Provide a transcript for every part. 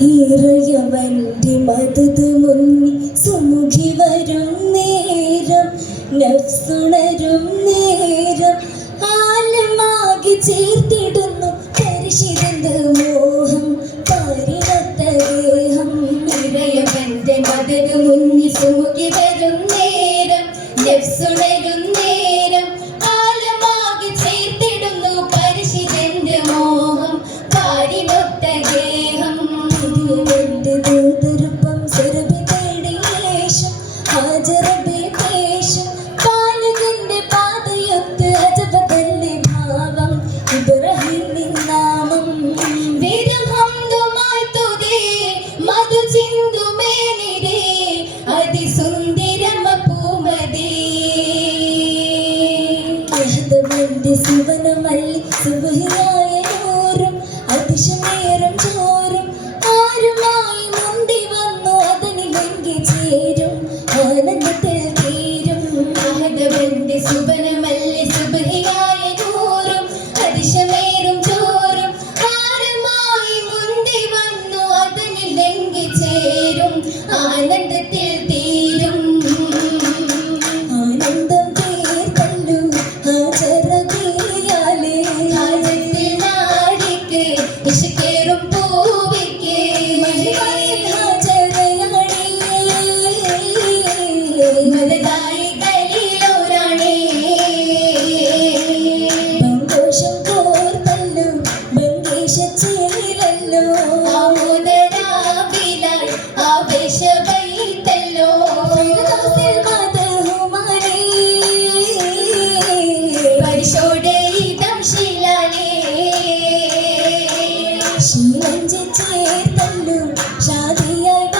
ഇറയവന്റെ മതത് മുന്നി സമുഖി വരും നേരം നഫ്സുണരും നേരം ആലമാകെ ചേർത്തിടുന്നു പരിശീലന്ത് മോഹം പരിണത്തദേഹം ഇറയവന്റെ മതത് മുന്നി സമുഖി വരും Pueden meter ശീലഞ്ചി ചേർത്തല്ലു. ഷാദിയായി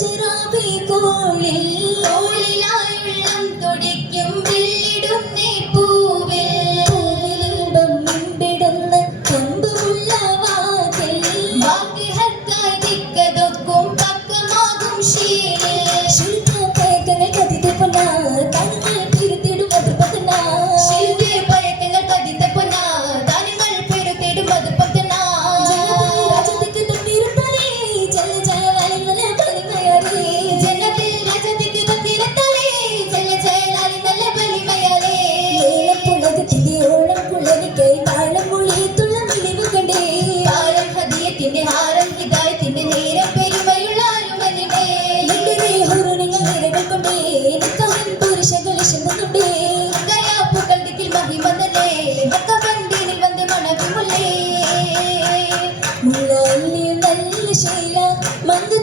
ഹാജരാവേ കോളിൽ കോളിലായുള്ളം തുടിക്കും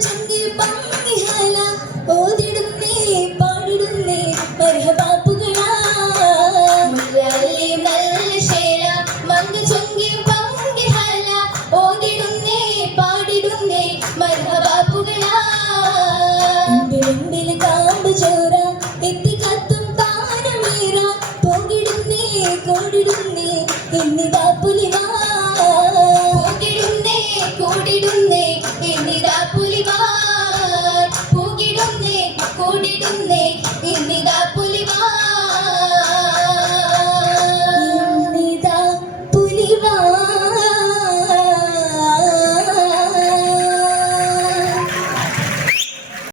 മണവിമുള്ളേ